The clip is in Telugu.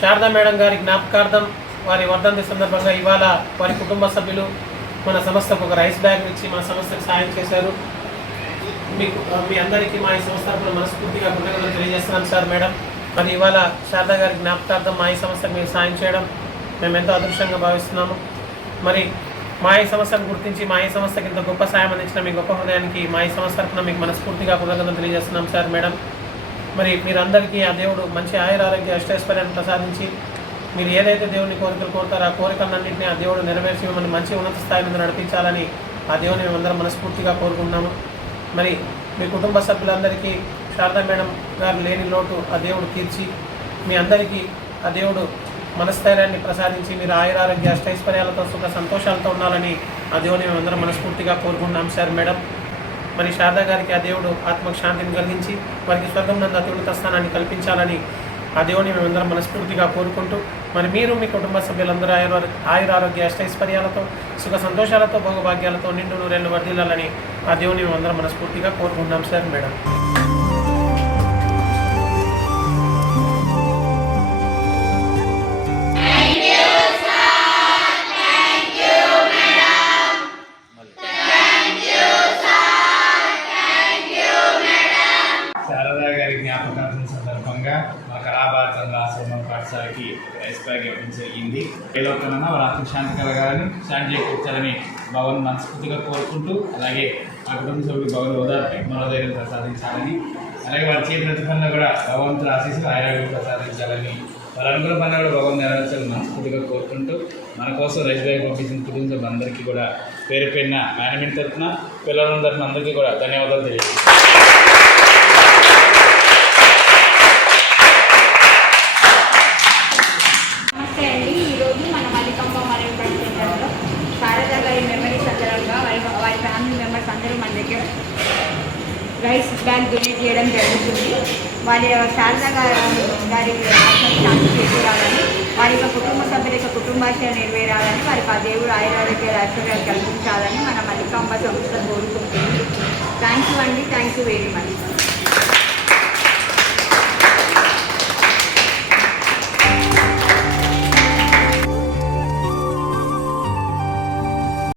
శారదా మేడం గారి జ్ఞాపకార్థం వారి వర్ధంతి సందర్భంగా ఇవాళ వారి కుటుంబ సభ్యులు మన సంస్థకు ఒక రైస్ బ్యాగ్ ఇచ్చి మన సంస్థకు సాయం చేశారు. మీ అందరికీ మా ఈ సంస్థ తరఫున మనస్ఫూర్తిగా కృతజ్ఞతలు తెలియజేస్తున్నాను సార్ మేడం. మరి ఇవాళ శారదా గారి జ్ఞాపకార్థం మా ఈ సంస్థకు మీరు సాయం చేయడం మేము ఎంతో అదృష్టంగా భావిస్తున్నాము. మరి మా ఈ సంస్థను గుర్తించి మా ఈ సంస్థకి ఇంత గొప్ప సాయం అందించిన మీ గొప్ప హృదయానికి మా ఈ సంస్థ తరఫున మీకు మనస్ఫూర్తిగా కృతజ్ఞతలు తెలియజేస్తున్నాం సార్ మేడం. మరి మీరందరికీ ఆ దేవుడు మంచి ఆయురారోగ్య అష్టైశ్వర్యాన్ని ప్రసాదించి మీరు ఏదైతే దేవుని కోరికలు కోరుతారో ఆ కోరికలన్నింటినీ ఆ దేవుడు నెరవేర్చి మిమ్మల్ని మంచి ఉన్నత స్థాయి మీద నడిపించాలని ఆ దేవుని మేమందరం మనస్ఫూర్తిగా కోరుకుంటున్నాము. మరి మీ కుటుంబ సభ్యులందరికీ శారదా మేడం గారు లేని లోటు ఆ దేవుడు తీర్చి మీ అందరికీ ఆ దేవుడు మనస్థైర్యాన్ని ప్రసాదించి మీరు ఆయురారోగ్య అష్టైశ్వర్యాలతో సుఖ సంతోషాలతో ఉండాలని ఆ దేవుని మేమందరం మనస్ఫూర్తిగా కోరుకుంటున్నాం సార్ మేడం. మరి శారదా గారికి ఆ దేవుడు ఆత్మకు శాంతిని కలిగించి వారికి స్వర్గం నందు అత్యున్నత స్థానాన్ని కల్పించాలని ఆ దేవుని మేమందరం మనస్ఫూర్తిగా కోరుకుంటూ మరి మీరు మీ కుటుంబ సభ్యులందరూ ఆయురారోగ్య అష్టైశ్వర్యాలతో సుఖ సంతోషాలతో భోగభాగ్యాలతో నిండు నూరేళ్ళు వర్ధిల్లాలని ఆ దేవుని మేమందరం మనస్ఫూర్తిగా కోరుకుంటున్నాం సార్ మేడం. శారదా గారి జ్ఞాపకార్థం సందర్భంగా మా కళాభారతంలో ఆశ్రమం పాఠశాలకి రైస్ బ్యాగ్ ఇవ్వడం జరిగింది. ఏలో కన్నా వారి ఆత్మశాంతి కలగాలని శాంతి చేకూర్చాలని భగవాన్ మనస్ఫూర్తిగా కోరుకుంటూ అలాగే ఆ కుటుంబ సభ్యులు భగవాన్ ఓదార్పు మనోధైర్యం ప్రసాదించాలని అలాగే వారి చేతి ప్రతిఫలంలో కూడా భగవంతుడు ఆశీస్సులు ఆరోగ్యం ప్రసాదించాలని వారి అనుకున్న పనులు కూడా భగవాన్ నెరవేర్చాలని మనస్ఫూర్తిగా కోరుకుంటూ మన కోసం రైస్ బ్యాగ్ పంపించిన కుటుంబ సభ్యులందరికీ కూడా పేరు పేరున మేనేజ్మెంట్ తరఫున పిల్లల తరఫున అందరికీ కూడా ధన్యవాదాలు తెలియజేస్తాను. శారదా గారి మెమరీ సందర్భంగా వారి ఫ్యామిలీ మెంబర్స్ అందరూ మన దగ్గర రైస్ బ్యాగ్ డొనేట్ చేయడం జరుగుతుంది. వారి శారదా గారి శాంతి చేకూరాలని వారి యొక్క కుటుంబ సభ్యుల యొక్క కుటుంబాశయం నెరవేరాలని వారికి ఆ దేవుడు ఆయురారోగ్య ఐశ్వర్యాలు కల్పించాలని మన మల్లికాంబ సంస్థ కోరుకుంటుంది. థ్యాంక్ యూ అండి. Thank you very much.